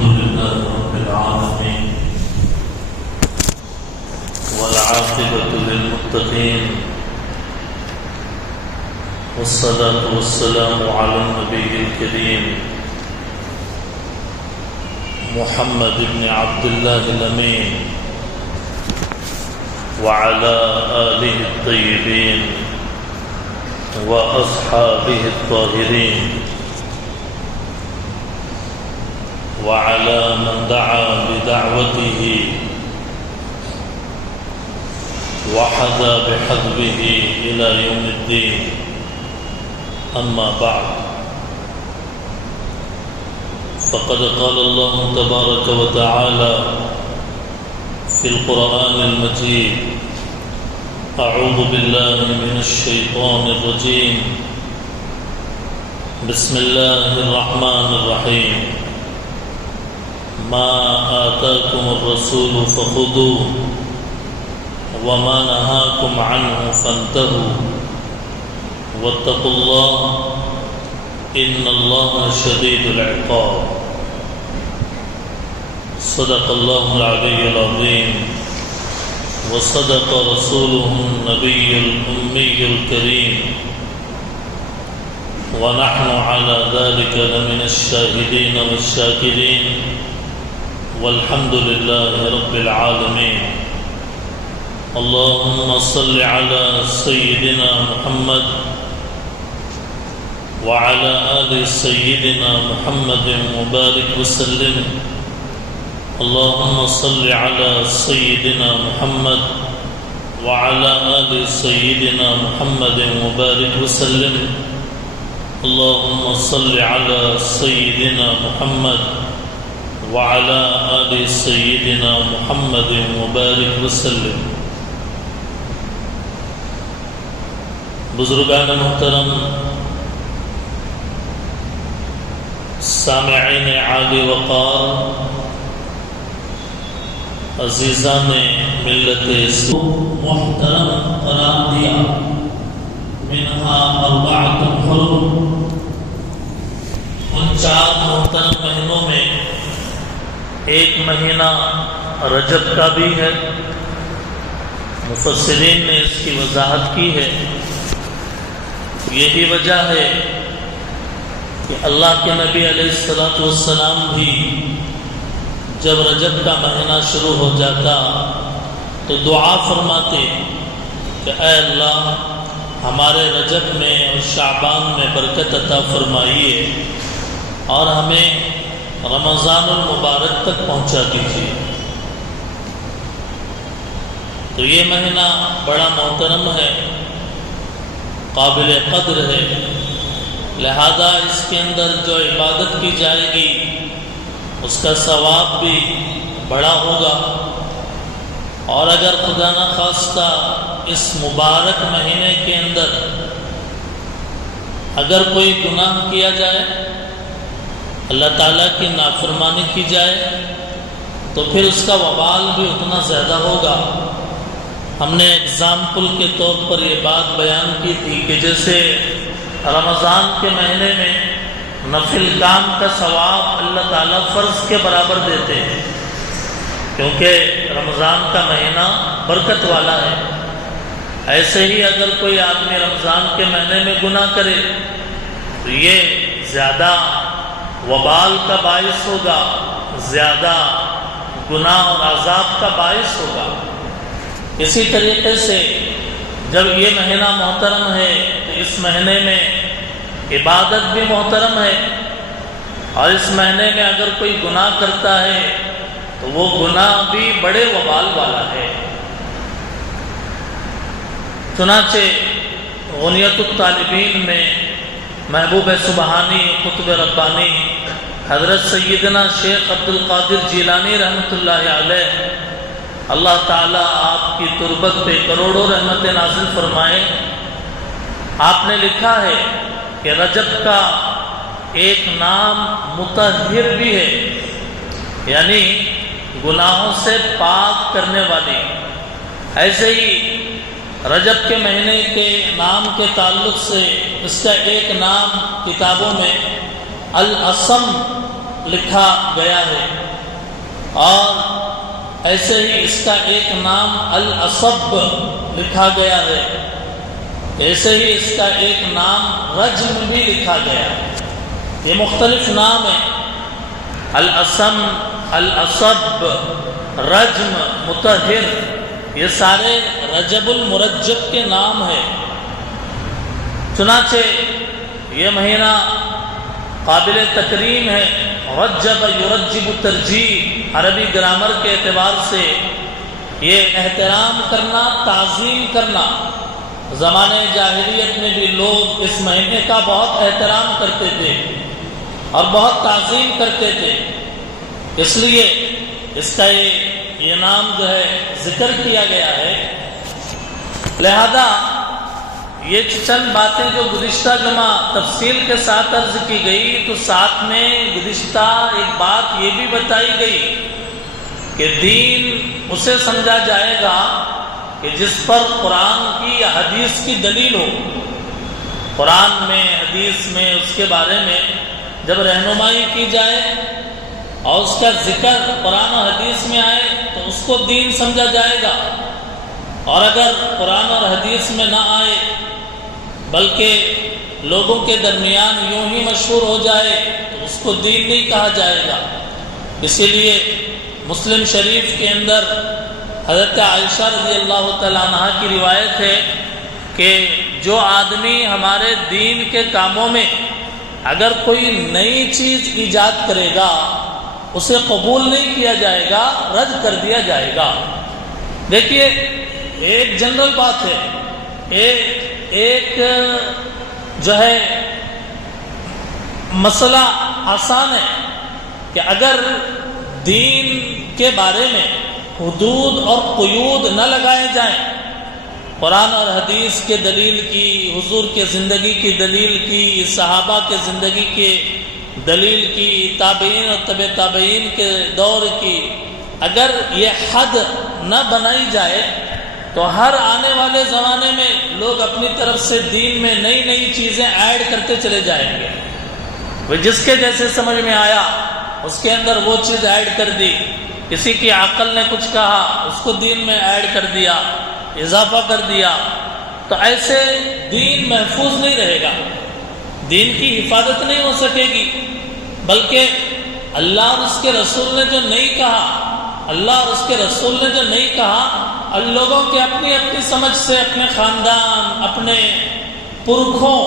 الحمد لله رب العالمين والعاقبة للمتقين والصلاة والسلام على النبي الكريم محمد بن عبد الله الأمين وعلى آله الطيبين وأصحابه الطاهرين وعلى من دعا بدعوته وحذا بحذبه إلى يوم الدين أما بعد فقد قال الله تبارك وتعالى في القرآن المجيد أعوذ بالله من الشيطان الرجيم بسم الله الرحمن الرحيم ما آتاكم الرسول فخذوه وما نهاكم عنه فانتهوا واتقوا الله إن الله شديد العقاب صدق الله العلي العظيم وصدق رسوله النبي الأمي الكريم ونحن على ذلك لمن الشاهدين والشاكرين والحمد لله رب العالمين اللهم صل على سيدنا محمد وعلى آل سيدنا محمد وبارك وسلم اللهم صل على سيدنا محمد وعلى آل سيدنا محمد وبارك وسلم اللهم صل على سيدنا محمد وعلى آل سيدنا محمد وبارك وسلم بزرگان محترم، سامعین عالی وقار، عزیزان ملت محترم قرار دیا، منہا اربعۃ حرم، ان 4 محترم مہینوں میں ایک مہینہ رجب کا بھی ہے۔ مفسرین نے اس کی وضاحت کی ہے، یہی وجہ ہے کہ اللہ کے نبی علیہ السلام بھی جب رجب کا مہینہ شروع ہو جاتا تو دعا فرماتے کہ اے اللہ ہمارے رجب میں اور شعبان میں برکت عطا فرمائیے اور ہمیں رمضان المبارک تک پہنچا دیجیے۔ تو یہ مہینہ بڑا محترم ہے، قابل قدر ہے، لہذا اس کے اندر جو عبادت کی جائے گی اس کا ثواب بھی بڑا ہوگا، اور اگر خدا نخواستہ اس مبارک مہینے کے اندر اگر کوئی گناہ کیا جائے، اللہ تعالیٰ کی نافرمانی کی جائے، تو پھر اس کا وبال بھی اتنا زیادہ ہوگا۔ ہم نے اگزامپل کے طور پر یہ بات بیان کی تھی کہ جیسے رمضان کے مہینے میں نفل کام کا ثواب اللہ تعالیٰ فرض کے برابر دیتے ہیں، کیونکہ رمضان کا مہینہ برکت والا ہے۔ ایسے ہی اگر کوئی آدمی رمضان کے مہینے میں گناہ کرے تو یہ زیادہ وبال کا باعث ہوگا، زیادہ گناہ اور عذاب کا باعث ہوگا۔ اسی طریقے سے جب یہ مہینہ محترم ہے تو اس مہینے میں عبادت بھی محترم ہے، اور اس مہینے میں اگر کوئی گناہ کرتا ہے تو وہ گناہ بھی بڑے وبال والا ہے۔ چنانچہ غنیت الطالبین میں محبوب سبحانی قطب ربانی حضرت سیدنا شیخ عبدالقادر جیلانی رحمۃ اللہ علیہ، اللہ تعالیٰ آپ کی تربت پہ کروڑوں رحمت نازل فرمائے، آپ نے لکھا ہے کہ رجب کا ایک نام مطہر بھی ہے، یعنی گناہوں سے پاک کرنے والی۔ ایسے ہی رجب کے مہینے کے نام کے تعلق سے اس کا ایک نام کتابوں میں الاسم لکھا گیا ہے، اور ایسے ہی اس کا ایک نام الاصب لکھا گیا ہے، ایسے ہی اس کا ایک نام رجم بھی لکھا گیا ہے۔ یہ مختلف نام ہیں، الاسم، الاصب، رجم، مطہر، یہ سارے رجب المرجب کے نام ہیں۔ چنانچہ یہ مہینہ قابل تکریم ہے، رجب یرجب ترجیب، عربی گرامر کے اعتبار سے یہ احترام کرنا، تعظیم کرنا۔ زمانے جاہلیت میں بھی لوگ اس مہینے کا بہت احترام کرتے تھے اور بہت تعظیم کرتے تھے، اس لیے اس کا یہ نام جو ہے ذکر کیا گیا ہے۔ لہذا یہ چند باتیں جو گزشتہ جمعہ تفصیل کے ساتھ عرض کی گئی، تو ساتھ میں گزشتہ ایک بات یہ بھی بتائی گئی کہ دین اسے سمجھا جائے گا کہ جس پر قرآن کی یا حدیث کی دلیل ہو۔ قرآن میں، حدیث میں، اس کے بارے میں جب رہنمائی کی جائے اور اس کا ذکر قرآن و حدیث میں آئے تو اس کو دین سمجھا جائے گا، اور اگر قرآن اور حدیث میں نہ آئے بلکہ لوگوں کے درمیان یوں ہی مشہور ہو جائے تو اس کو دین نہیں کہا جائے گا۔ اسی لیے مسلم شریف کے اندر حضرت عائشہ رضی اللہ تعالیٰ عنہ کی روایت ہے کہ جو آدمی ہمارے دین کے کاموں میں اگر کوئی نئی چیز ایجاد کرے گا اسے قبول نہیں کیا جائے گا، رد کر دیا جائے گا۔ دیکھیے، ایک جنرل بات ہے، ایک جو ہے مسئلہ آسان ہے کہ اگر دین کے بارے میں حدود اور قیود نہ لگائے جائیں، قرآن اور حدیث کے دلیل کی، حضور کے زندگی کی دلیل کی، صحابہ کے زندگی کے دلیل کی، تابعین اور تبع تابعین کے دور کی، اگر یہ حد نہ بنائی جائے تو ہر آنے والے زمانے میں لوگ اپنی طرف سے دین میں نئی نئی چیزیں ایڈ کرتے چلے جائیں گے۔ وہ جس کے جیسے سمجھ میں آیا اس کے اندر وہ چیز ایڈ کر دی، کسی کی عقل نے کچھ کہا اس کو دین میں ایڈ کر دیا، اضافہ کر دیا، تو ایسے دین محفوظ نہیں رہے گا، دین کی حفاظت نہیں ہو سکے گی، بلکہ اللہ اور اس کے رسول نے جو نہیں کہا، اللہ اور اس کے رسول نے جو نہیں کہا، اور لوگوں کے اپنی اپنی سمجھ سے، اپنے خاندان، اپنے پرکھوں،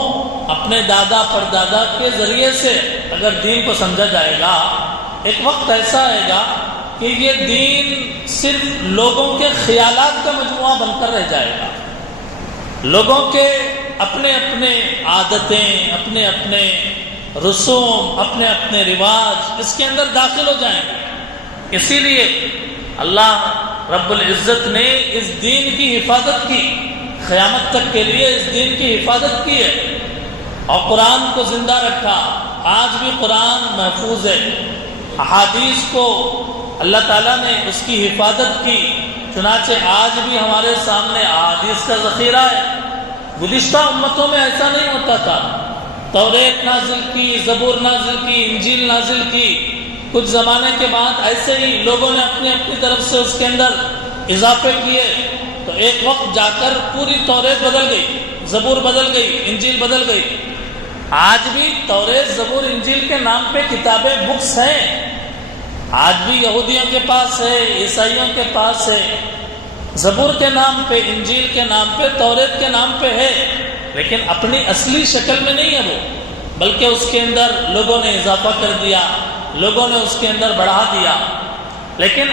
اپنے دادا پردادا کے ذریعے سے اگر دین کو سمجھا جائے گا، ایک وقت ایسا آئے گا کہ یہ دین صرف لوگوں کے خیالات کا مجموعہ بن کر رہ جائے گا، لوگوں کے اپنے اپنے عادتیں، اپنے اپنے رسوم، اپنے اپنے رواج اس کے اندر داخل ہو جائیں گے۔ اسی لیے اللہ رب العزت نے اس دین کی حفاظت کی، قیامت تک کے لیے اس دین کی حفاظت کی ہے، اور قرآن کو زندہ رکھا۔ آج بھی قرآن محفوظ ہے، احادیث کو اللہ تعالیٰ نے اس کی حفاظت کی، چنانچہ آج بھی ہمارے سامنے احادیث کا ذخیرہ ہے۔ گزشتہ امتوں میں ایسا نہیں ہوتا تھا، توریت نازل کی، زبور نازل کی، انجیل نازل کی، کچھ زمانے کے بعد ایسے ہی لوگوں نے اپنی اپنی طرف سے اس کے اندر اضافے کیے، تو ایک وقت جا کر پوری توریت بدل گئی، زبور بدل گئی، انجیل بدل گئی۔ آج بھی توریت، زبور، انجیل کے نام پہ کتابیں، بکس ہیں، آج بھی یہودیوں کے پاس ہے، عیسائیوں کے پاس ہے، زبور کے نام پہ، انجیل کے نام پہ، توریت کے نام پہ ہے، لیکن اپنی اصلی شکل میں نہیں ہے وہ، بلکہ اس کے اندر لوگوں نے اضافہ کر دیا، لوگوں نے اس کے اندر بڑھا دیا۔ لیکن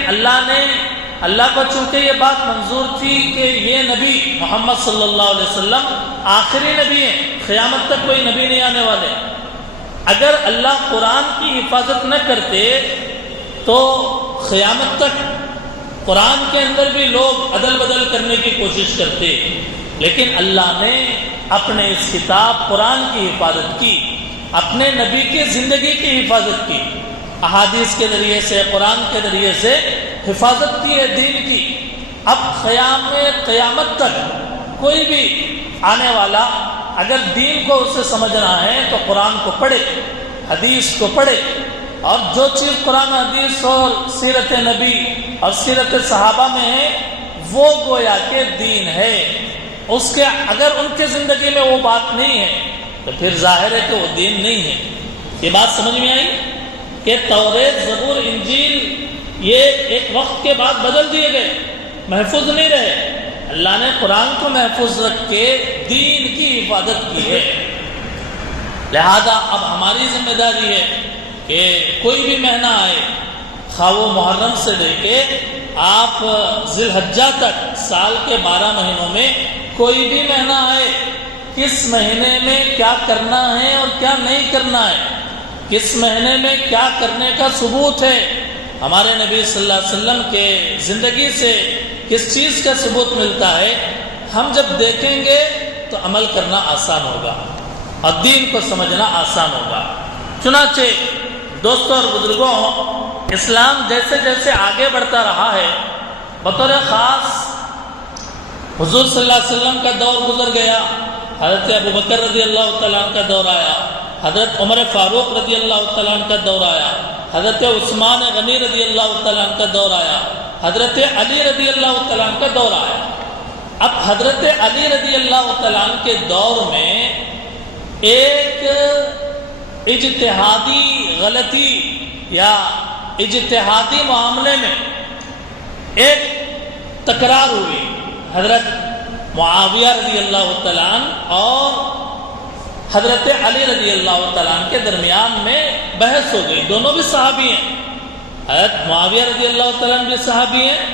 اللہ کو چونکہ یہ بات منظور تھی کہ یہ نبی محمد صلی اللہ علیہ وسلم آخری نبی ہیں، قیامت تک کوئی نبی نہیں آنے والے، اگر اللہ قرآن کی حفاظت نہ کرتے تو قیامت تک قرآن کے اندر بھی لوگ عدل بدل کرنے کی کوشش کرتے، لیکن اللہ نے اپنے اس کتاب قرآن کی حفاظت کی، اپنے نبی کی زندگی کی حفاظت کی، احادیث کے ذریعے سے، قرآن کے ذریعے سے حفاظت کی ہے دین کی۔ اب قیامت تک کوئی بھی آنے والا اگر دین کو اسے سمجھنا ہے تو قرآن کو پڑھے، حدیث کو پڑھے، اور جو چیز قرآن حدیث اور سیرت نبی اور سیرت صحابہ میں ہے وہ گویا کہ دین ہے. اس کے اگر ان کے زندگی میں وہ بات نہیں ہے تو پھر ظاہر ہے کہ وہ دین نہیں ہے. یہ بات سمجھ میں آئی کہ توریت، زبور، انجیل یہ ایک وقت کے بعد بدل دیے گئے، محفوظ نہیں رہے. اللہ نے قرآن کو محفوظ رکھ کے دین کی حفاظت کی ہے. لہذا اب ہماری ذمہ داری ہے کہ کوئی بھی مہینہ آئے، خواہ وہ محرم سے لے کے آپ ذی الحجہ تک، سال کے 12 مہینوں میں کوئی بھی مہینہ آئے، کس مہینے میں کیا کرنا ہے اور کیا نہیں کرنا ہے، کس مہینے میں کیا کرنے کا ثبوت ہے، ہمارے نبی صلی اللہ علیہ وسلم کے زندگی سے کس چیز کا ثبوت ملتا ہے، ہم جب دیکھیں گے تو عمل کرنا آسان ہوگا اور دین کو سمجھنا آسان ہوگا. چنانچہ دوستوں اور بزرگوں، اسلام جیسے جیسے آگے بڑھتا رہا ہے، بطور خاص حضور صلی اللہ علیہ وسلم کا دور گزر گیا، حضرت ابوبکر رضی اللہ تعالیٰ عنہ کا دور آیا، حضرت عمر فاروق رضی اللہ تعالیٰ عنہ کا دور آیا، حضرت عثمان غنی رضی اللہ تعالیٰ عنہ کا دور آیا، حضرت علی رضی اللہ تعالیٰ عنہ کا دور آیا. اب حضرت علی رضی اللہ تعالیٰ عنہ کے دور میں ایک اجتہادی غلطی یا اجتہادی معاملے میں ایک تکرار ہوئی. حضرت معاویہ رضی اللہ تعالیٰ عنہ اور حضرت علی رضی اللہ تعالیٰ عنہ کے درمیان میں بحث ہو گئی. دونوں بھی صحابی ہیں، حضرت معاویہ رضی اللہ تعالیٰ عنہ بھی صحابی ہیں،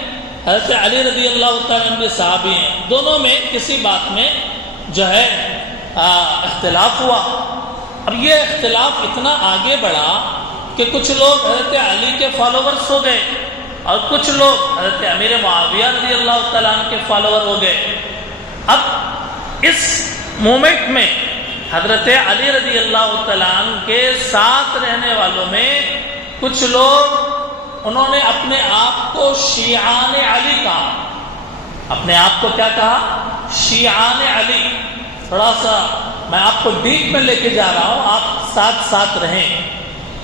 حضرت علی رضی اللہ تعالیٰ عنہ بھی صحابی ہیں. دونوں میں کسی بات میں جو ہے اختلاف ہوا. اب یہ اختلاف اتنا آگے بڑھا کہ کچھ لوگ حضرت علی کے فالوورز ہو گئے اور کچھ لوگ حضرت امیر معاویہ رضی اللہ تعالیٰ عنہ کے فالوور ہو گئے. اب اس مومنٹ میں حضرت علی رضی اللہ تعالیٰ عنہ کے ساتھ رہنے والوں میں کچھ لوگ انہوں نے اپنے آپ کو شیعان علی کہا. اپنے آپ کو کیا کہا؟ شیعان علی. تھوڑا سا میں آپ کو ڈیپ میں لے کے جا رہا ہوں، آپ ساتھ ساتھ رہیں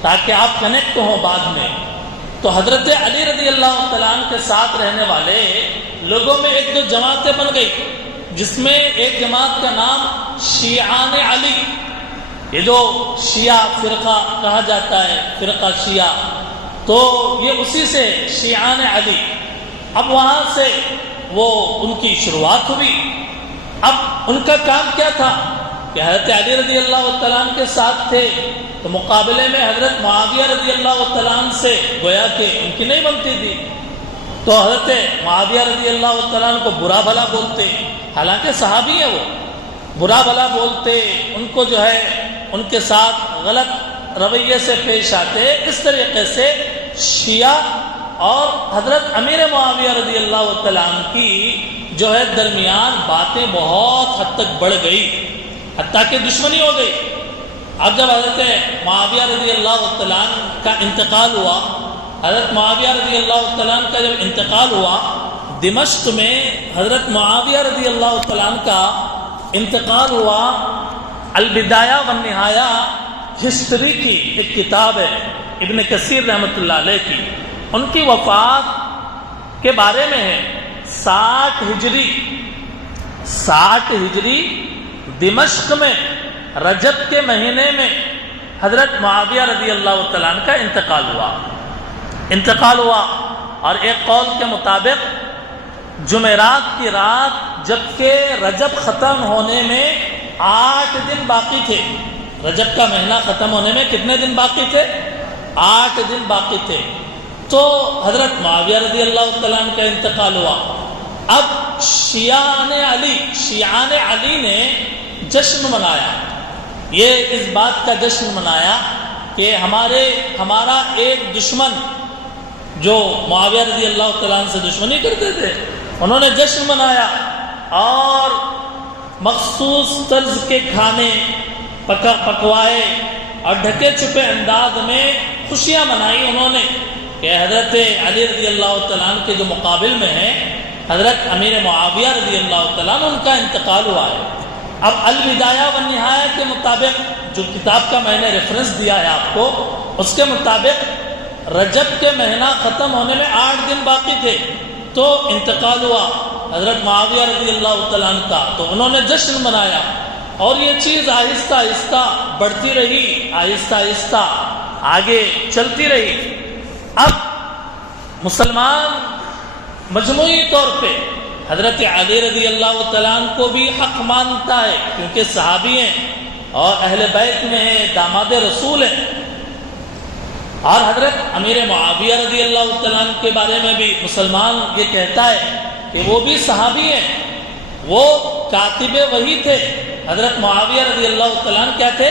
تاکہ آپ کنیکٹ ہوں بعد میں. تو حضرت علی رضی اللہ تعالیٰ عنہ کے ساتھ رہنے والے لوگوں میں ایک دو جماعتیں بن گئی، جس میں ایک جماعت کا نام شیعان علی. یہ جو شیعہ فرقہ کہا جاتا ہے، فرقہ شیعہ، تو یہ اسی سے شیعان علی. اب وہاں سے وہ ان کی شروعات ہوئی. اب ان کا کام کیا تھا کہ حضرت علی رضی اللہ تعالیٰ عنہ کے ساتھ تھے تو مقابلے میں حضرت معاویہ رضی اللہ تعالیٰ عنہ سے گویا کہ ان کی نہیں بنتی تھی، تو حضرت معاویہ رضی اللہ تعالیٰ عنہ کو برا بھلا بولتے، حالانکہ صحابی ہیں، وہ برا بھلا بولتے، ان کو جو ہے ان کے ساتھ غلط رویے سے پیش آتے. اس طریقے سے شیعہ اور حضرت امیر معاویہ رضی اللہ تعالیٰ عنہ کی جو ہے درمیان باتیں بہت حد تک بڑھ گئی، حتیٰ کہ دشمنی ہو گئی. اب جب حضرت معاویہ رضی اللہ تعالیٰ عنہ کا انتقال ہوا، حضرت معاویہ رضی اللہ تعالیٰ عنہ کا جب انتقال ہوا، دمشق میں حضرت معاویہ رضی اللہ تعالیٰ عنہ کا انتقال ہوا. البدایہ والنہایہ ہسٹری کی ایک کتاب ہے ابن کثیر رحمۃ اللہ علیہ کی، ان کی وفات کے بارے میں ہے 60 ہجری دمشق میں رجب کے مہینے میں حضرت معاویہ رضی اللہ تعالیٰ عنہ کا انتقال ہوا. اور ایک قول کے مطابق جمعرات کی رات، جبکہ رجب ختم ہونے میں 8 دن باقی تھے. رجب کا مہینہ ختم ہونے میں کتنے دن باقی تھے؟ 8 دن باقی تھے. تو حضرت معاویہ رضی اللہ تعالیٰ عنہ کا انتقال ہوا. اب شیعان علی نے جشن منایا. یہ اس بات کا جشن منایا کہ ہمارا ایک دشمن جو معاویہ رضی اللہ تعالیٰ عنہ سے دشمنی کرتے تھے، انہوں نے جشن منایا اور مخصوص طرز کے کھانے پکوائے اور ڈھکے چھپے انداز میں خوشیاں منائی انہوں نے کہ حضرت علی رضی اللہ تعالیٰ عنہ کے جو مقابل میں ہیں حضرت امیر معاویہ رضی اللہ تعالیٰ عنہ، ان کا انتقال ہوا ہے. اب البدایہ والنہایہ کے مطابق جو کتاب کا میں نے ریفرنس دیا ہے آپ کو، اس کے مطابق رجب کے مہینہ ختم ہونے میں 8 دن باقی تھے تو انتقال ہوا حضرت معاویہ رضی اللہ تعالیٰ عنہ کا، تو انہوں نے جشن منایا اور یہ چیز آہستہ آہستہ بڑھتی رہی، آہستہ آہستہ آگے چلتی رہی۔ اب مسلمان مجموعی طور پہ حضرت علی رضی اللہ تعالیٰ عنہ کو بھی حق مانتا ہے کیونکہ صحابی ہیں اور اہل بیت میں ہیں، داماد رسول ہیں، اور حضرت امیر معاویہ رضی اللہ تعالیٰ عنہ کے بارے میں بھی مسلمان یہ کہتا ہے کہ وہ بھی صحابی ہیں، وہ کاتب وحی تھے۔ حضرت معاویہ رضی اللہ تعالیٰ عنہ کیا تھے؟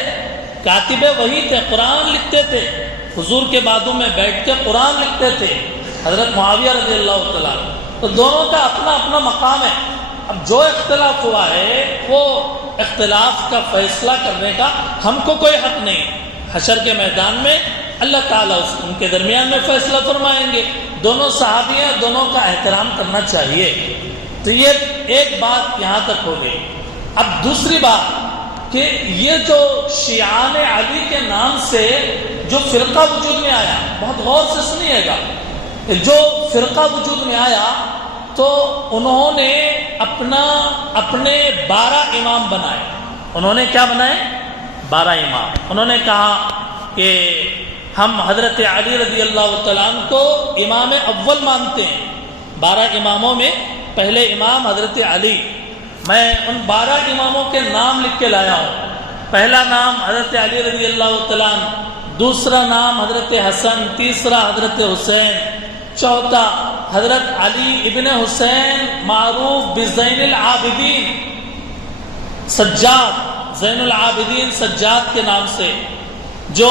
کاتب وحی تھے، قرآن لکھتے تھے، حضور کے بادوں میں بیٹھ کے قرآن لکھتے تھے حضرت معاویہ رضی اللہ تعالیٰ عنہ۔ تو دونوں کا اپنا اپنا مقام ہے۔ اب جو اختلاف ہوا ہے وہ اختلاف کا فیصلہ کرنے کا ہم کو کوئی حق نہیں۔ حشر کے میدان میں اللہ تعالیٰ ان کے درمیان میں فیصلہ فرمائیں گے۔ دونوں صحابی ہیں، دونوں کا احترام کرنا چاہیے۔ تو یہ ایک بات یہاں تک ہو گئی۔ اب دوسری بات کہ یہ جو شیعان علی کے نام سے جو فرقہ وجود میں آیا، بہت غور سے سنیے گا، جو فرقہ وجود میں آیا تو انہوں نے اپنے 12 امام بنائے۔ انہوں نے کیا بنائے؟ 12 امام۔ انہوں نے کہا کہ ہم حضرت علی رضی اللہ تعالیٰ عنہ کو امام اول مانتے ہیں۔ 12 اماموں میں پہلے امام حضرت علی۔ میں ان 12 اماموں کے نام لکھ کے لایا ہوں۔ پہلا نام حضرت علی رضی اللہ تعالیٰ عنہ، دوسرا نام حضرت حسن، تیسرا حضرت حسین، چوتھا حضرت علی ابن حسین معروف بزین العابدین، سجاد، زین العابدین سجاد کے نام سے، جو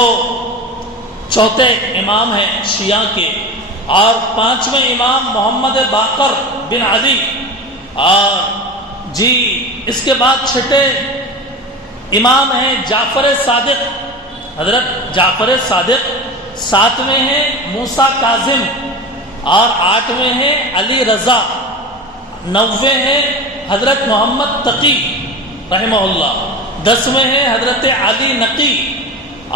چوتھے امام ہیں شیعہ کے، اور 5ویں امام محمد باقر بن علی، اور جی اس کے بعد 6 امام ہیں جعفر صادق، حضرت جعفر صادق، 7ویں ہیں موسیٰ کاظم، اور 8ویں ہیں علی رضا، 9ویں ہیں حضرت محمد تقی رحمہ اللہ، 10ویں ہیں حضرت علی نقی،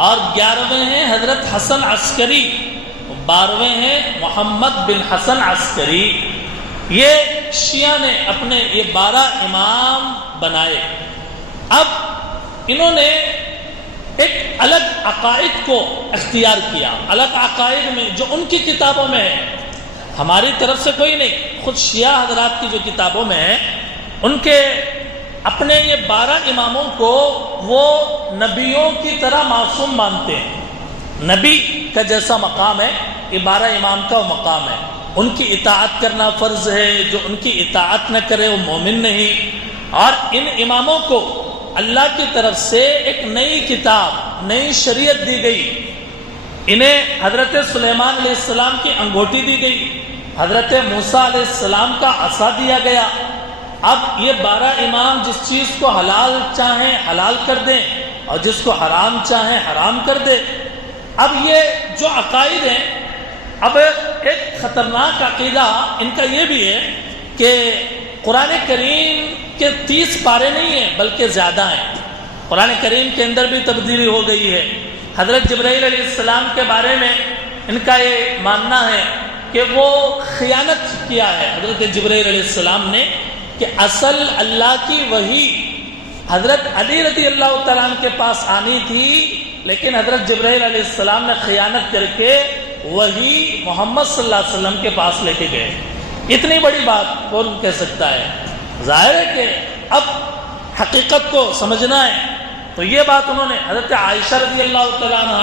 اور 11ویں ہیں حضرت حسن عسکری، 12ویں ہیں محمد بن حسن عسکری۔ یہ شیعہ نے اپنے یہ 12 امام بنائے۔ اب انہوں نے ایک الگ عقائد کو اختیار کیا، الگ عقائد میں جو ان کی کتابوں میں ہے، ہماری طرف سے کوئی نہیں، خود شیعہ حضرات کی جو کتابوں میں ہے، ان کے اپنے یہ 12 اماموں کو وہ نبیوں کی طرح معصوم مانتے ہیں۔ نبی کا جیسا مقام ہے، یہ 12 امام کا وہ مقام ہے۔ ان کی اطاعت کرنا فرض ہے، جو ان کی اطاعت نہ کرے وہ مومن نہیں۔ اور ان اماموں کو اللہ کی طرف سے ایک نئی کتاب، نئی شریعت دی گئی۔ انہیں حضرت سلیمان علیہ السلام کی انگوٹھی دی گئی، حضرت موسیٰ علیہ السلام کا عصا دیا گیا۔ اب یہ 12 امام جس چیز کو حلال چاہیں حلال کر دیں اور جس کو حرام چاہیں حرام کر دیں۔ اب یہ جو عقائد ہیں، اب ایک خطرناک عقیدہ ان کا یہ بھی ہے کہ قرآن کریم کے 30 پارے نہیں ہیں بلکہ زیادہ ہیں۔ قرآن کریم کے اندر بھی تبدیلی ہو گئی ہے۔ حضرت جبرائیل علیہ السلام کے بارے میں ان کا یہ ماننا ہے کہ وہ خیانت کیا ہے حضرت جبرائیل علیہ السلام نے، کہ اصل اللہ کی وحی حضرت علی رضی اللہ تعالیٰ عنہ کے پاس آنی تھی، لیکن حضرت جبرائیل علیہ السلام نے خیانت کر کے وحی محمد صلی اللہ علیہ وسلم کے پاس لے کے گئے۔ اتنی بڑی بات کون کہہ سکتا ہے؟ ظاہر ہے کہ اب حقیقت کو سمجھنا ہے۔ تو یہ بات انہوں نے، حضرت عائشہ رضی اللہ تعالیٰ عنہ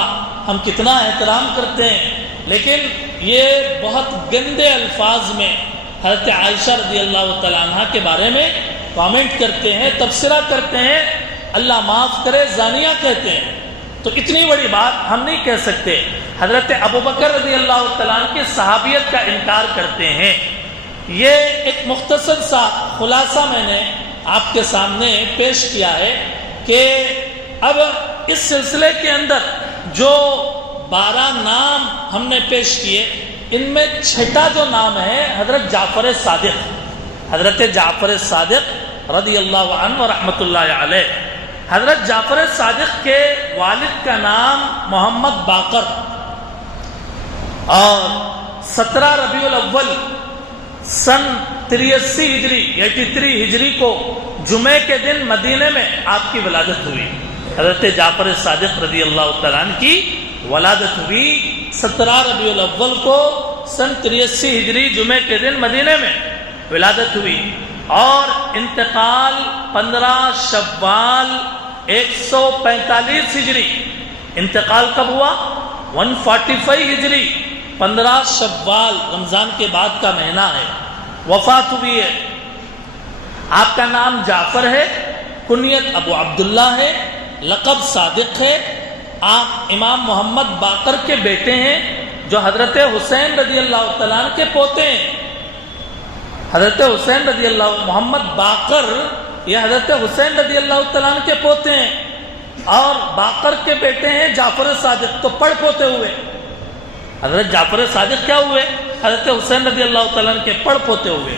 ہم کتنا احترام کرتے ہیں، لیکن یہ بہت گندے الفاظ میں حضرت عائشہ رضی اللہ تعالیٰ عنہ کے بارے میں کامنٹ کرتے ہیں، تبصرہ کرتے ہیں، اللہ معاف کرے زانیہ کہتے ہیں۔ تو اتنی بڑی بات ہم نہیں کہہ سکتے۔ حضرت ابوبکر رضی اللہ تعالیٰ عنہ کی صحابیت کا انکار کرتے ہیں۔ یہ ایک مختصر سا خلاصہ میں نے آپ کے سامنے پیش کیا ہے کہ اب اس سلسلے کے اندر جو 12 نام ہم نے پیش کیے، ان میں 6واں جو نام ہے حضرت جعفر صادق، حضرت جعفر صادق رضی اللہ عنہ و رحمۃ اللہ علیہ۔ حضرت جعفر صادق کے والد کا نام محمد باقر اور 17 ربیع الاول سن 83 ہجری 83 ہجری کو جمعے کے دن مدینے میں آپ کی ولادت ہوئی. حضرت جعفر صادق رضی اللہ تعالیٰ عنہ کی ولادت ہوئی 17 ربیع الاول کو سن 83 ہجری جمعے کے دن مدینے میں ولادت ہوئی اور انتقال 15 شوال 145 ہجری. انتقال کب ہوا؟ 145 ہجری 15 شوال رمضان کے بعد کا مہینہ ہے. وفات ہوئی ہے. آپ کا نام جعفر ہے، کنیت ابو عبداللہ ہے، لقب صادق ہے. آپ امام محمد باقر کے بیٹے ہیں جو حضرت حسین رضی اللہ تعالیٰ عنہ کے پوتے ہیں. حضرت حسین رضی اللہ محمد باقر یہ حضرت حسین رضی اللہ تعالیٰ عنہ کے پوتے ہیں اور باقر کے بیٹے ہیں جعفر صادق. تو پڑھ پوتے ہوئے حضرت جعفر صادق کیا ہوئے؟ حضرت حسین رضی اللہ تعالیٰ عنہ کے پڑھ پوتے ہوئے.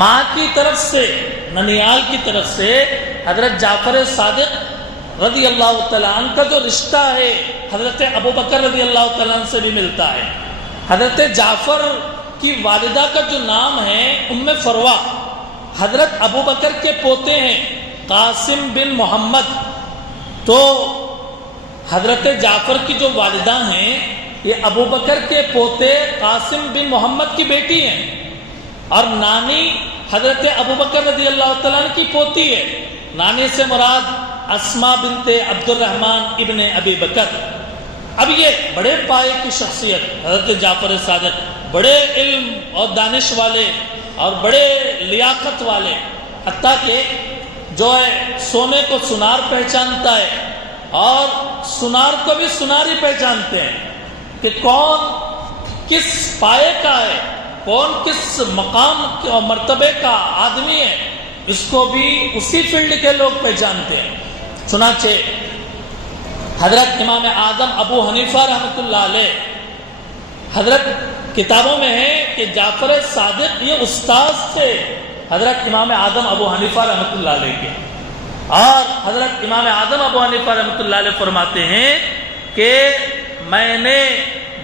ماں کی طرف سے ننیال کی طرف سے حضرت جعفر صادق رضی اللہ تعالیٰ عنہ کا جو رشتہ ہے حضرت ابو بکر رضی اللہ تعالیٰ عنہ سے بھی ملتا ہے. حضرت جعفر کی والدہ کا جو نام ہے ام فروہ، حضرت ابو بکر کے پوتے ہیں قاسم بن محمد. تو حضرت جعفر کی جو والدہ ہیں یہ ابو بکر کے پوتے قاسم بن محمد کی بیٹی ہیں اور نانی حضرت ابو بکر رضی اللہ تعالیٰ عنہ کی پوتی ہے. نانی سے مراد اسما بنت عبد الرحمن ابن ابی بکر. اب یہ بڑے پائے کی شخصیت حضرت جعفر صادق، بڑے علم اور دانش والے اور بڑے لیاقت والے، حتیٰ کہ جو ہے سونے کو سنار پہچانتا ہے اور سنار کو بھی سنار ہی پہچانتے ہیں کہ کون کس پائے کا ہے، کون کس مقام اور مرتبے کا آدمی ہے، اس کو بھی اسی فیلڈ کے لوگ پہچانتے ہیں. چنانچہ حضرت امام اعظم ابو حنیفہ رحمۃ اللہ علیہ حضرت کتابوں میں ہے کہ جعفر صادق یہ استاد تھے حضرت امام اعظم ابو حنیفہ رحمۃ اللہ علیہ کے. اور حضرت امام اعظم ابو حنیفہ رحمۃ اللہ علیہ فرماتے ہیں کہ میں نے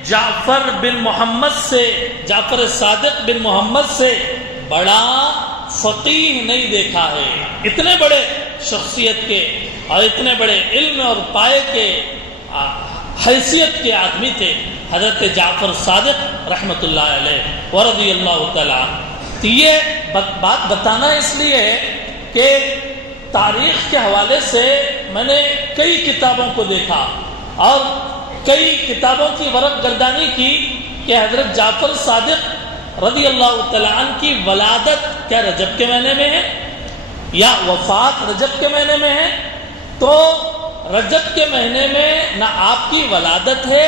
جعفر بن محمد سے، جعفر صادق بن محمد سے بڑا فقیہ نہیں دیکھا ہے. اتنے بڑے شخصیت کے اور اتنے بڑے علم اور پائے کے حیثیت کے آدمی تھے حضرت جعفر صادق رحمۃ اللہ علیہ ورضی اللہ تعالیٰ. تو یہ بات بتانا اس لیے ہے کہ تاریخ کے حوالے سے میں نے کئی کتابوں کو دیکھا اور کئی کتابوں کی ورق گردانی کی کہ حضرت جعفر صادق رضی اللہ تعالیٰ عنہ کی ولادت کیا رجب کے مہینے میں ہے یا وفات رجب کے مہینے میں ہے. تو رجب کے مہینے میں نہ آپ کی ولادت ہے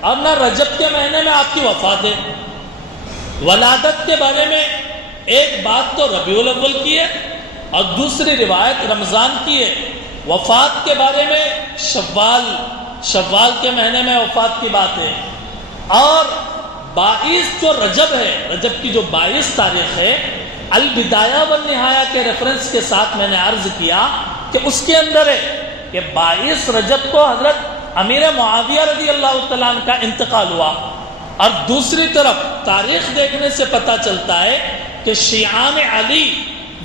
اور نہ رجب کے مہینے میں آپ کی وفات ہے. ولادت کے بارے میں ایک بات تو ربیع الاول کی ہے اور دوسری روایت رمضان کی ہے. وفات کے بارے میں شوال کے مہینے میں وفات کی بات ہے. اور 22 جو رجب ہے، رجب کی جو 22 تاریخ ہے، البدایہ والنہایہ کے ریفرنس کے ساتھ میں نے عرض کیا کہ اس کے اندر ہے کہ 22 رجب کو حضرت امیر معاویہ رضی اللہ تعالیٰ عنہ کا انتقال ہوا. اور دوسری طرف تاریخ دیکھنے سے پتہ چلتا ہے کہ شیعان علی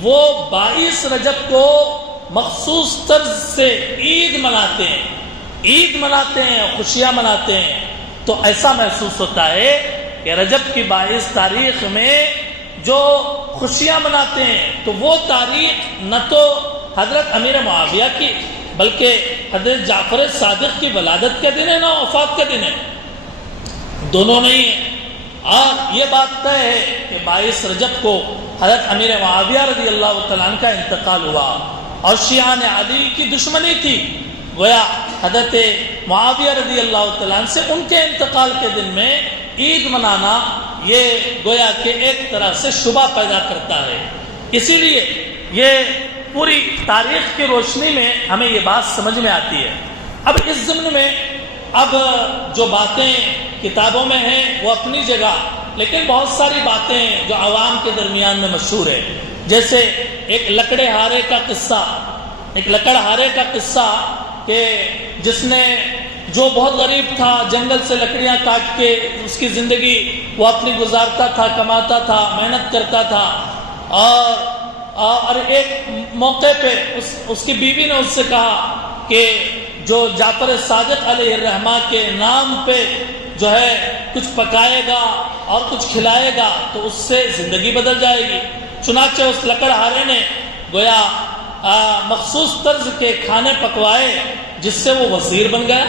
وہ 22 رجب کو مخصوص طرز سے عید مناتے ہیں، خوشیاں مناتے ہیں. تو ایسا محسوس ہوتا ہے کہ رجب کی 22 تاریخ میں جو خوشیاں مناتے ہیں تو وہ تاریخ نہ تو حضرت امیر معاویہ کی بلکہ حضرت جعفر صادق کی ولادت کے دن ہے نہ وفات کے دن ہے، دونوں نہیں ہیں. اور یہ بات طے ہے کہ 22 رجب کو حضرت امیر معاویہ رضی اللہ تعالیٰ عنہ کا انتقال ہوا اور شیعان علی کی دشمنی تھی. گویا حضرت معاویہ رضی اللہ تعالیٰ عنہ سے ان کے انتقال کے دن میں عید منانا یہ گویا کہ ایک طرح سے شبہ پیدا کرتا ہے. اسی لیے یہ پوری تاریخ کی روشنی میں ہمیں یہ بات سمجھ میں آتی ہے. اب اس ضمن میں اب جو باتیں کتابوں میں ہیں وہ اپنی جگہ، لیکن بہت ساری باتیں جو عوام کے درمیان میں مشہور ہے، جیسے ایک لکڑے ہارے کا قصہ ایک لکڑہارے کا قصہ کہ جس نے جو بہت غریب تھا، جنگل سے لکڑیاں کاٹ کے اس کی زندگی وہ اپنی گزارتا تھا، کماتا تھا، محنت کرتا تھا، اور ایک موقع پہ اس کی بیوی نے اس سے کہا کہ جو جعفر صادق علیہ الرحمہ کے نام پہ جو ہے کچھ پکائے گا اور کچھ کھلائے گا تو اس سے زندگی بدل جائے گی۔ چنانچہ اس لکڑہارے نے گویا مخصوص طرز کے کھانے پکوائے جس سے وہ وزیر بن گیا،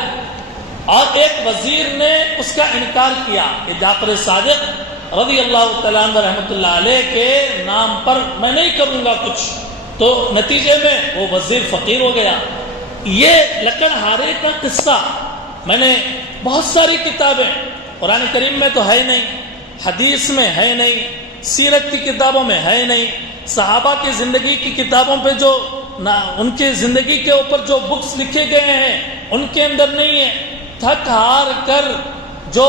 اور ایک وزیر نے اس کا انکار کیا کہ جعفر صادق رضی اللہ تعالیٰ عنہ رحمۃ اللہ علیہ کے نام پر میں نہیں کروں گا کچھ، تو نتیجے میں وہ وزیر فقیر ہو گیا۔ یہ لکڑہارے کا قصہ میں نے بہت ساری کتابیں، قرآن کریم میں تو ہے نہیں، حدیث میں ہے نہیں، سیرت کی کتابوں میں ہے نہیں، صحابہ کی زندگی کی کتابوں پہ جو ان کی زندگی کے اوپر جو بکس لکھے گئے ہیں ان کے اندر نہیں ہے۔ تھک ہار کر جو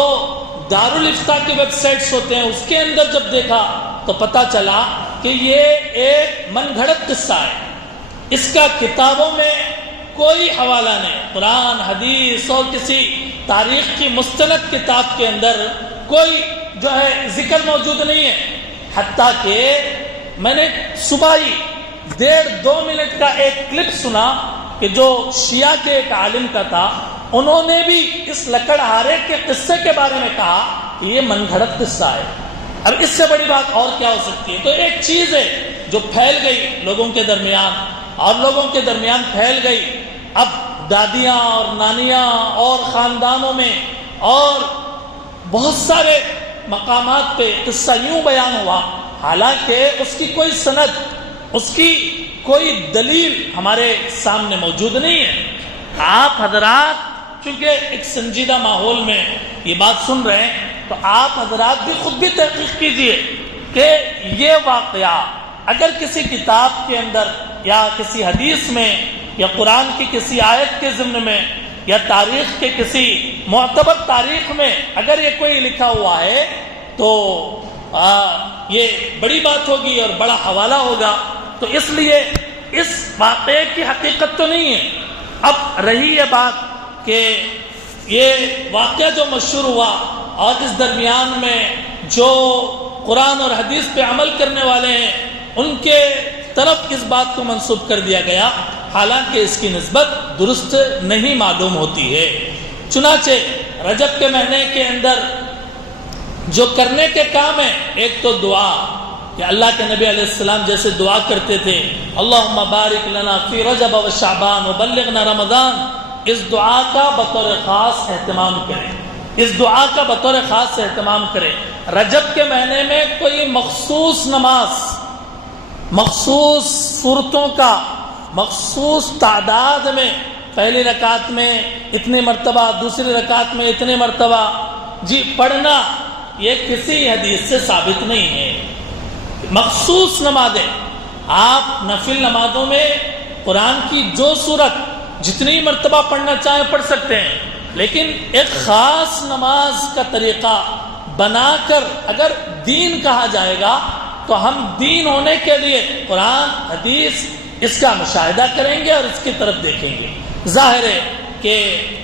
دارالفتاء کی ویب سائٹس ہوتے ہیں اس کے اندر جب دیکھا تو پتہ چلا کہ یہ ایک من گھڑت قصہ ہے، اس کا کتابوں میں کوئی حوالہ نہیں، قرآن حدیث اور کسی تاریخ کی مستند کتاب کے اندر کوئی جو ہے ذکر موجود نہیں ہے۔ حتیٰ کہ میں نے صبح ہی 1.5-2 منٹ کا ایک کلپ سنا کہ جو شیعہ کے ایک عالم کا تھا، انہوں نے بھی اس لکڑہارے کے قصے کے بارے میں کہا کہ یہ من گھڑت قصہ ہے۔ اب اس سے بڑی بات اور کیا ہو سکتی ہے؟ تو ایک چیز ہے جو پھیل گئی لوگوں کے درمیان، اور لوگوں کے درمیان پھیل گئی، اب دادیاں اور نانیاں اور خاندانوں میں اور بہت سارے مقامات پہ قصہ یوں بیان ہوا، حالانکہ اس کی کوئی سند، اس کی کوئی دلیل ہمارے سامنے موجود نہیں ہے۔ آپ حضرات چونکہ ایک سنجیدہ ماحول میں یہ بات سن رہے ہیں تو آپ حضرات بھی خود بھی تحقیق کیجئے کہ یہ واقعہ اگر کسی کتاب کے اندر یا کسی حدیث میں یا قرآن کی کسی آیت کے ضمن میں یا تاریخ کے کسی معتبر تاریخ میں اگر یہ کوئی لکھا ہوا ہے تو یہ بڑی بات ہوگی اور بڑا حوالہ ہوگا۔ تو اس لیے اس واقعے کی حقیقت تو نہیں ہے۔ اب رہی یہ بات کہ یہ واقعہ جو مشہور ہوا اور اس درمیان میں جو قرآن اور حدیث پہ عمل کرنے والے ہیں ان کے طرف اس بات کو منسوب کر دیا گیا، حالانکہ اس کی نسبت درست نہیں معلوم ہوتی ہے۔ چنانچہ رجب کے مہینے کے اندر جو کرنے کے کام ہیں، ایک تو دعا، کہ اللہ کے نبی علیہ السلام جیسے دعا کرتے تھے اللہم بارک لنا فی رجب و شعبان وبلغنا رمضان، اس دعا کا بطور خاص اہتمام کریں، اس دعا کا بطور خاص اہتمام کریں۔ رجب کے مہینے میں کوئی مخصوص نماز، مخصوص صورتوں کا مخصوص تعداد میں، پہلی رکعت میں اتنی مرتبہ، دوسری رکعت میں اتنی مرتبہ پڑھنا، یہ کسی حدیث سے ثابت نہیں ہے۔ مخصوص نمازیں آپ نفل نمازوں میں قرآن کی جو سورت جتنی مرتبہ پڑھنا چاہیں پڑھ سکتے ہیں، لیکن ایک خاص نماز کا طریقہ بنا کر اگر دین کہا جائے گا تو ہم دین ہونے کے لیے قرآن حدیث اس کا مشاہدہ کریں گے اور اس کی طرف دیکھیں گے۔ ظاہر ہے کہ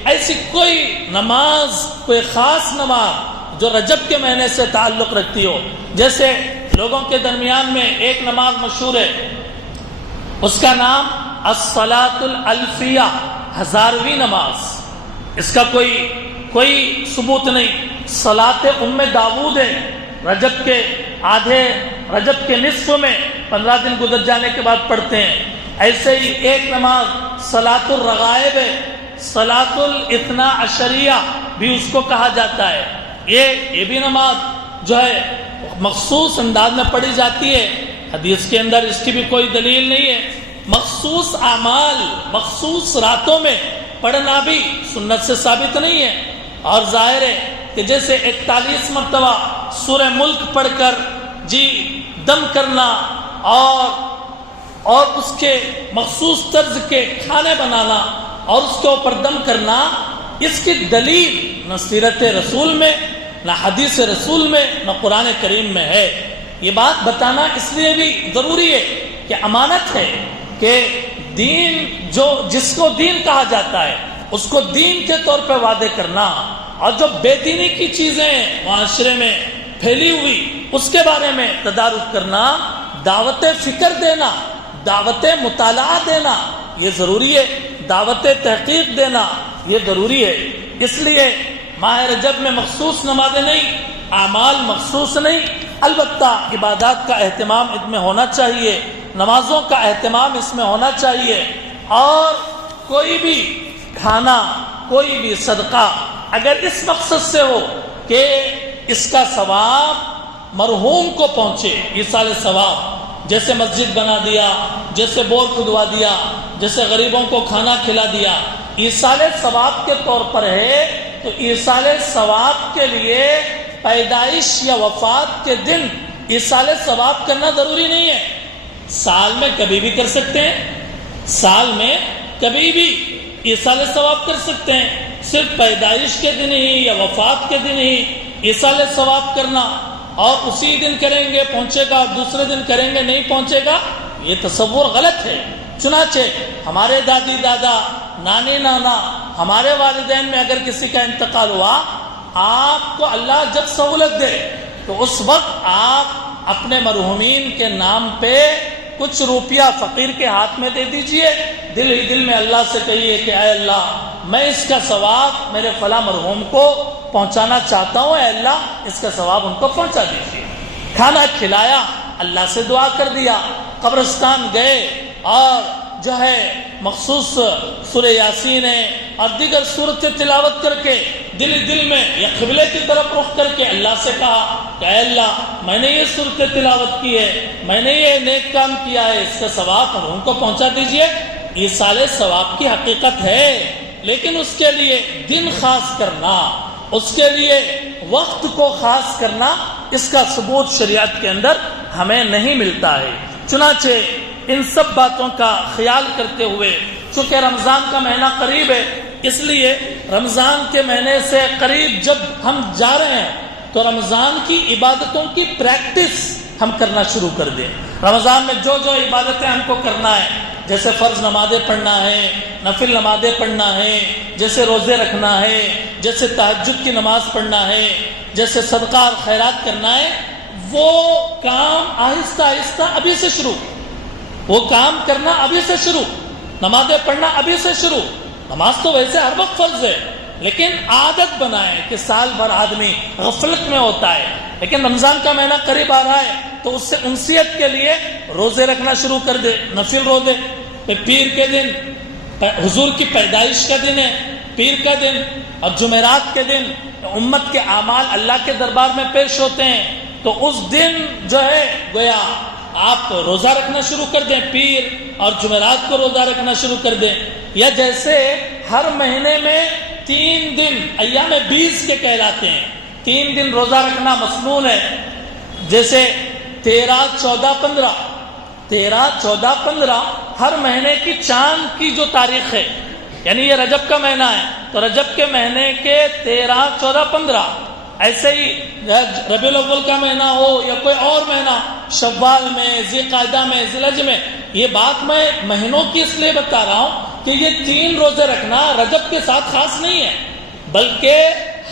ایسی کوئی نماز، کوئی خاص نماز جو رجب کے مہینے سے تعلق رکھتی ہو، جیسے لوگوں کے درمیان میں ایک نماز مشہور ہے، اس کا نام الصلاۃ الالفیہ، ہزارویں نماز، اس کا کوئی ثبوت نہیں۔ صلاۃ ام داود ہے، رجب کے آدھے، رجب کے نصف میں 15 دن گزر جانے کے بعد پڑھتے ہیں۔ ایسے ہی ایک نماز صلاۃ الرغائب ہے، صلاۃ الاثنا عشریہ بھی اس کو کہا جاتا ہے۔ یہ بھی نماز جو ہے مخصوص انداز میں پڑھی جاتی ہے، حدیث کے اندر اس کی بھی کوئی دلیل نہیں ہے۔ مخصوص اعمال مخصوص راتوں میں پڑھنا بھی سنت سے ثابت نہیں ہے۔ اور ظاہر ہے کہ جیسے 41 مرتبہ سورہ ملک پڑھ کر دم کرنا اور اس کے مخصوص طرز کے کھانے بنانا اور اس کے اوپر دم کرنا، اس کی دلیل نہ سیرت رسول میں، نہ حدیث رسول میں، نہ قرآن کریم میں ہے۔ یہ بات بتانا اس لیے بھی ضروری ہے کہ امانت ہے، کہ دین جس کو دین کہا جاتا ہے اس کو دین کے طور پہ وعدے کرنا، اور جو بے دینی کی چیزیں معاشرے میں پھیلی ہوئی اس کے بارے میں تدارک کرنا، دعوت فکر دینا، دعوت مطالعہ دینا یہ ضروری ہے، دعوت تحقیق دینا یہ ضروری ہے۔ اس لیے ماہ رجب میں مخصوص نمازیں نہیں، اعمال مخصوص نہیں، البتہ عبادات کا اہتمام اس میں ہونا چاہیے، نمازوں کا اہتمام اس میں ہونا چاہیے، اور کوئی بھی کھانا، کوئی بھی صدقہ اگر اس مقصد سے ہو کہ اس کا ثواب مرحوم کو پہنچے، ایصال ثواب، جیسے مسجد بنا دیا، جیسے بور کھدوا دیا، جیسے غریبوں کو کھانا کھلا دیا، ایصال ثواب کے طور پر ہے، تو ایصال ثواب کے لیے پیدائش یا وفات کے دن ایصال ثواب کرنا ضروری نہیں ہے، سال میں کبھی بھی کر سکتے ہیں، سال میں کبھی بھی ایصال ثواب کر سکتے ہیں، صرف پیدائش کے دن ہی یا وفات کے دن ہی ایصال ثواب کرنا، اور اسی دن کریں گے پہنچے گا، دوسرے دن کریں گے نہیں پہنچے گا، یہ تصور غلط ہے۔ چنانچہ ہمارے دادی دادا، نانی نانا، ہمارے والدین میں اگر کسی کا انتقال ہوا، آپ کو اللہ جب سہولت دے تو اس وقت آپ اپنے مرحومین کے نام پہ کچھ روپیہ فقیر کے ہاتھ میں دے دیجئے، دل ہی دل میں اللہ سے کہیے کہ اے اللہ میں اس کا ثواب میرے فلاں مرحوم کو پہنچانا چاہتا ہوں، اے اللہ اس کا ثواب ان کو پہنچا دیجیے۔ کھانا کھلایا، اللہ سے دعا کر دیا، قبرستان گئے اور جو ہے مخصوص سورہ یاسین اور دیگر سورتیں تلاوت کر کے دل میں یا قبلے کی طرف رخ کر کے اللہ سے کہا کہ اے اللہ میں نے یہ سورتیں تلاوت کی ہے، میں نے یہ نیک کام کیا ہے، اس کا ثواب مرحوم کو پہنچا دیجئے۔ ایصال ثواب کی حقیقت ہے، لیکن اس کے لیے دن خاص کرنا، اس کے لیے وقت کو خاص کرنا، اس کا ثبوت شریعت کے اندر ہمیں نہیں ملتا ہے۔ چنانچہ ان سب باتوں کا خیال کرتے ہوئے، چونکہ رمضان کا مہینہ قریب ہے، اس لیے رمضان کے مہینے سے قریب جب ہم جا رہے ہیں تو رمضان کی عبادتوں کی پریکٹس ہم کرنا شروع کر دیں۔ رمضان میں جو عبادتیں ہم کو کرنا ہے، جیسے فرض نمازیں پڑھنا ہے، نفل نمازیں پڑھنا ہے، جیسے روزے رکھنا ہے، جیسے تہجد کی نماز پڑھنا ہے، جیسے صدقہ اور خیرات کرنا ہے، وہ کام آہستہ آہستہ ابھی سے شروع، وہ کام کرنا ابھی سے شروع، نمازیں پڑھنا ابھی سے شروع۔ نماز تو ویسے ہر وقت فرض ہے، لیکن عادت بنائیں کہ سال بھر آدمی غفلت میں ہوتا ہے، لیکن رمضان کا مہینہ قریب آ رہا ہے تو اس سے انسیت کے لیے روزے رکھنا شروع کر دے، نفل روزے۔ پیر کے دن حضور کی پیدائش کا دن ہے، پیر کا دن اور جمعرات کے دن امت کے اعمال اللہ کے دربار میں پیش ہوتے ہیں، تو اس دن جو ہے گویا آپ روزہ رکھنا شروع کر دیں، پیر اور جمعرات کو روزہ رکھنا شروع کر دیں۔ یا جیسے ہر مہینے میں 3 دن ایام 20 کے کہلاتے ہیں، 3 دن روزہ رکھنا مسنون ہے، جیسے 13، 14، 15، 13، 14، 15 ہر مہینے کی چاند کی جو تاریخ ہے، یعنی یہ رجب کا مہینہ ہے تو رجب کے مہینے کے 13، 14، 15، ایسے ہی ربیع الاول کا مہینہ ہو یا کوئی اور مہینہ، شوال میں، ذی قعدہ میں، ذی الحجہ میں، یہ بات میں مہینوں کی اس لیے بتا رہا ہوں کہ یہ 3 روزے رکھنا رجب کے ساتھ خاص نہیں ہے، بلکہ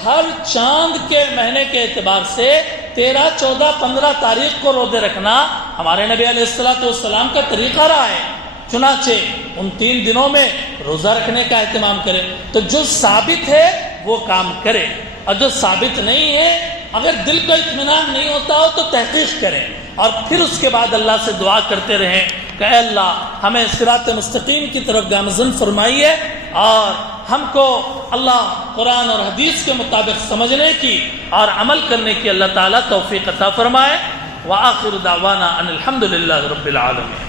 ہر چاند کے مہینے کے اعتبار سے 13، 14، 15 تاریخ کو روزے رکھنا ہمارے نبی علیہ السلام کا طریقہ رہا ہے۔ چنانچہ ان 3 دنوں میں روزہ رکھنے کا اہتمام کرے، تو جو ثابت ہے وہ کام کرے، اور جو ثابت نہیں ہے اگر دل کو اطمینان نہیں ہوتا ہو تو تحقیق کریں، اور پھر اس کے بعد اللہ سے دعا کرتے رہیں کہ اے اللہ ہمیں صراط مستقیم کی طرف گامزن فرمائیے، اور ہم کو اللہ قرآن اور حدیث کے مطابق سمجھنے کی اور عمل کرنے کی اللہ تعالیٰ توفیق عطا فرمائے۔ وآخر دعوانا ان الحمد للہ رب العالمین۔